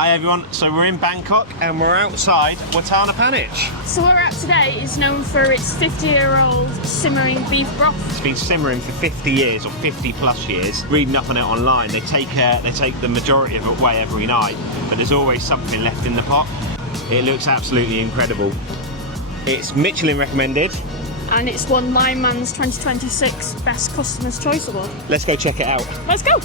Hi everyone, so we're in Bangkok and we're outside Watana Panich. So where we're at today is known for its 50-year-old simmering beef broth. It's been simmering for 50 years or 50 plus years. Reading up on it online, they take the majority of it away every night, but there's always something left in the pot. It looks absolutely incredible. It's Michelin recommended. And it's won Line Man's 2026 Best Customer's Choice Award. Let's go check it out. Let's go!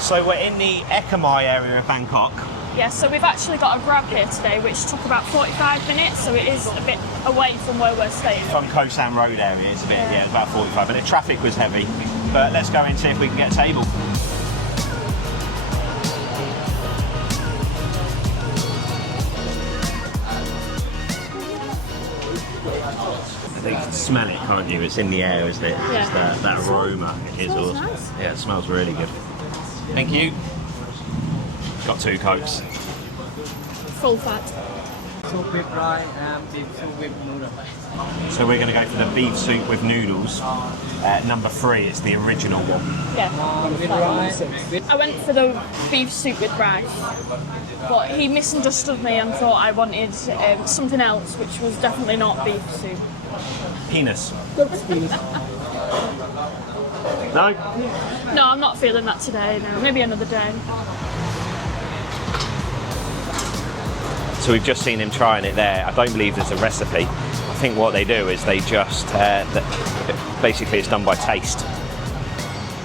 So we're in the Ekkamai area of Bangkok. Yeah, so we've actually got a grab here today, which took about 45 minutes, so it is a bit away from where we're staying. From Khao San Road area, it's a bit, yeah, about 45, but the traffic was heavy. But let's go and see if we can get a table. I think you can smell it, can't you? It's in the air, isn't it? Yeah. It's that aroma. It is awesome. Nice. Yeah, it smells really good. Thank you. Got 2 Cokes. Full fat. Soup with rice and beef soup with noodles. So we're going to go for the beef soup with noodles. Number 3, it's the original one. Yeah. With rice. I went for the beef soup with rice, but he misunderstood me and thought I wanted something else, which was definitely not beef soup. Penis. No? No, I'm not feeling that today, no. Maybe another day. So we've just seen him trying it there. I don't believe there's a recipe. I think what they do is they just, basically it's done by taste.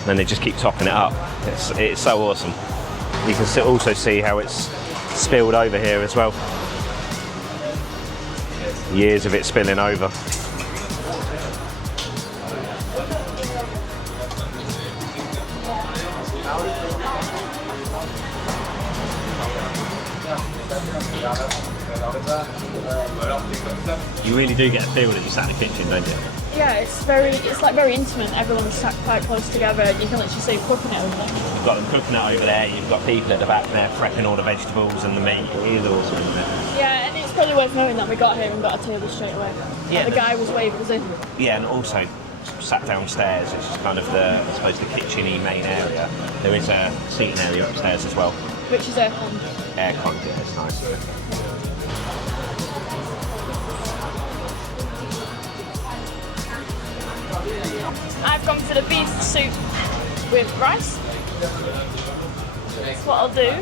And they just keep topping it up. It's so awesome. You can also see how it's spilled over here as well. Years of it spilling over. You really do get a feel that you're sat in the kitchen, don't you? Yeah, it's like very intimate. Everyone's sat quite close together. You can literally see cooking it over there. You've got them cooking it over there, you've got people at the back there prepping all the vegetables and the meat. It is awesome, isn't it? Yeah, and it's probably worth noting that we got here and got a table straight away. Yeah, The guy was waving us in. Yeah, and also sat downstairs, which is kind of I suppose the kitchen-y main area. There is a seating area upstairs as well. Which is aircon. Aircon, yeah, it's nice. I've gone for the beef soup with rice. That's what I'll do.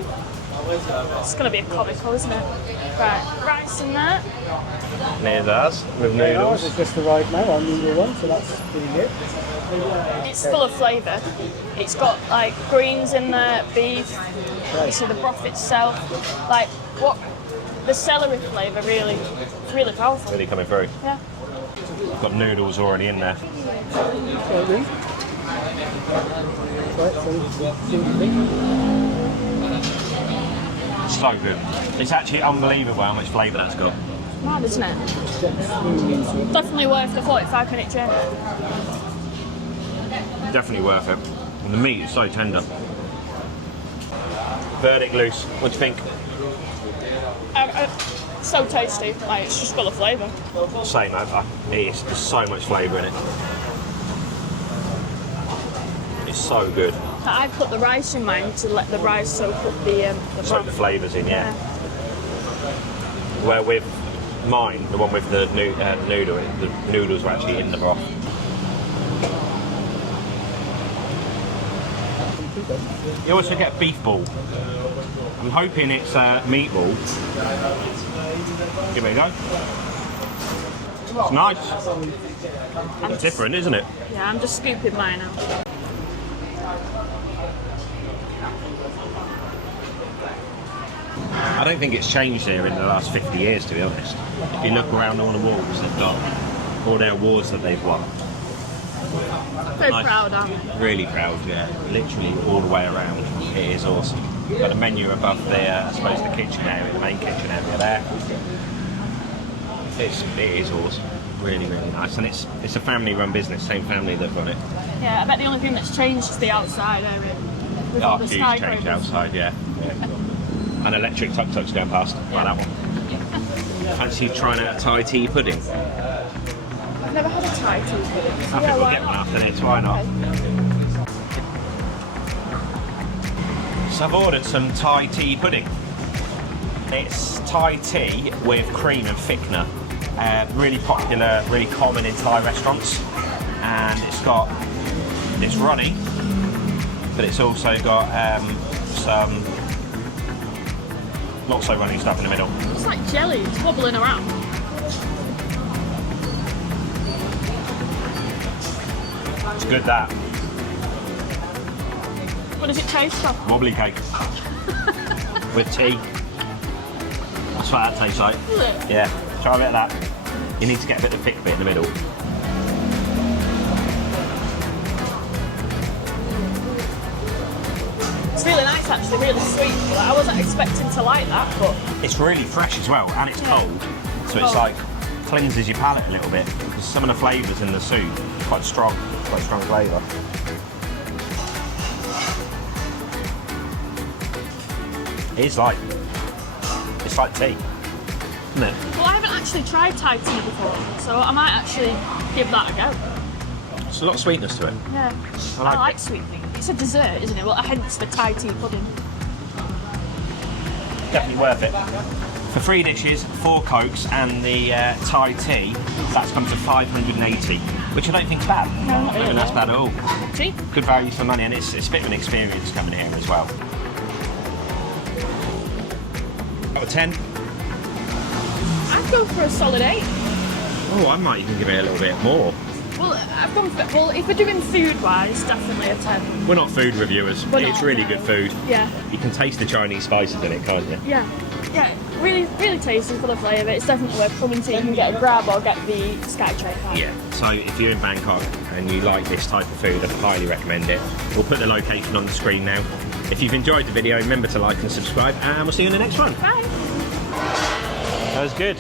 It's going to be a comical, isn't it? Right, rice in there. There's ours with Ours noodles. is just arrived now, our noodle one, so that's pretty good. It's full of flavour. It's got like greens in there, beef, so the broth itself. Like the celery flavour really powerful. Really coming through. Yeah. We've got noodles already in there. So good. It's actually unbelievable how much flavour that's got. Mad, isn't it? Definitely worth the 45-minute journey. Definitely worth it. And the meat is so tender. Verdict loose. What do you think? So tasty. Like, it's just full of flavour. Same, there's so much flavour in it. It's so good. I put the rice in mine to let the rice soak up the Soak the flavours in, yeah. Where with mine, the one with the noodle, the noodles were actually in the broth. You also get beef ball. I'm hoping it's meatball. Give it a go. It's nice. It's different, isn't it? Yeah, I'm just scooping mine out. I don't think it's changed here in the last 50 years, to be honest. If you look around all the walls, they've got all their awards that they've won. So proud, aren't we? Really proud, yeah. Literally all the way around. It is awesome. Got a menu above there, I suppose the kitchen area, the main kitchen area there. It is awesome. Really, really nice. And it's a family-run business, same family that run it. Yeah, I bet the only thing that's changed is the outside area. With all the Huge Sky change Train. outside, yeah. And electric tuk-tuks going past, like that one. Fancy trying out a Thai tea pudding? I've never had a Thai tea pudding. So I yeah, think we'll why get one not? after this, why not? Okay. So I've ordered some Thai tea pudding. It's Thai tea with cream and thickener. Really popular, really common in Thai restaurants. And it's runny, but it's also got some not so runny stuff in the middle. It's like jelly, it's wobbling around. It's good, that. What does it taste of? Wobbly cake. With tea. That's what that tastes like. Is it? Yeah, try a bit of that. You need to get a bit of the thick bit in the middle. It's really nice actually, really sweet. Like, I wasn't expecting to like that, but It's really fresh as well, and it's Yeah. cold. So it's Oh. like cleanses your palate a little bit. Because some of the flavours in the soup quite strong flavour. It's like tea, isn't it? well, I haven't actually tried Thai tea before, so I might actually give that a go. There's a lot of sweetness to it. Yeah, I I like like it. sweet things. It's a dessert, isn't it? Well, hence the Thai tea pudding. Definitely worth it. For 3 dishes, 4 cokes, and the Thai tea, that's come to 580, which I don't think's bad. No, not I don't really. think that's bad at all. See? Good value for money, and it's a bit of an experience coming here as well. Out of 10. I'd go for a solid 8. Oh, I might even give it a little bit more. Well, I've gone for, well, if we're doing food-wise, definitely a 10. We're not food reviewers. We're It's not, really no. good food. Yeah, You can taste the Chinese spices in it, can't you? yeah, yeah. Really, really tasty, full of flavour. It's definitely worth coming to. You can get a grab or get the Sky Train. Yeah. So if you're in Bangkok and you like this type of food, I'd highly recommend it. We'll put the location on the screen now. If you've enjoyed the video, remember to like and subscribe, and we'll see you in the next one. Bye. That was good.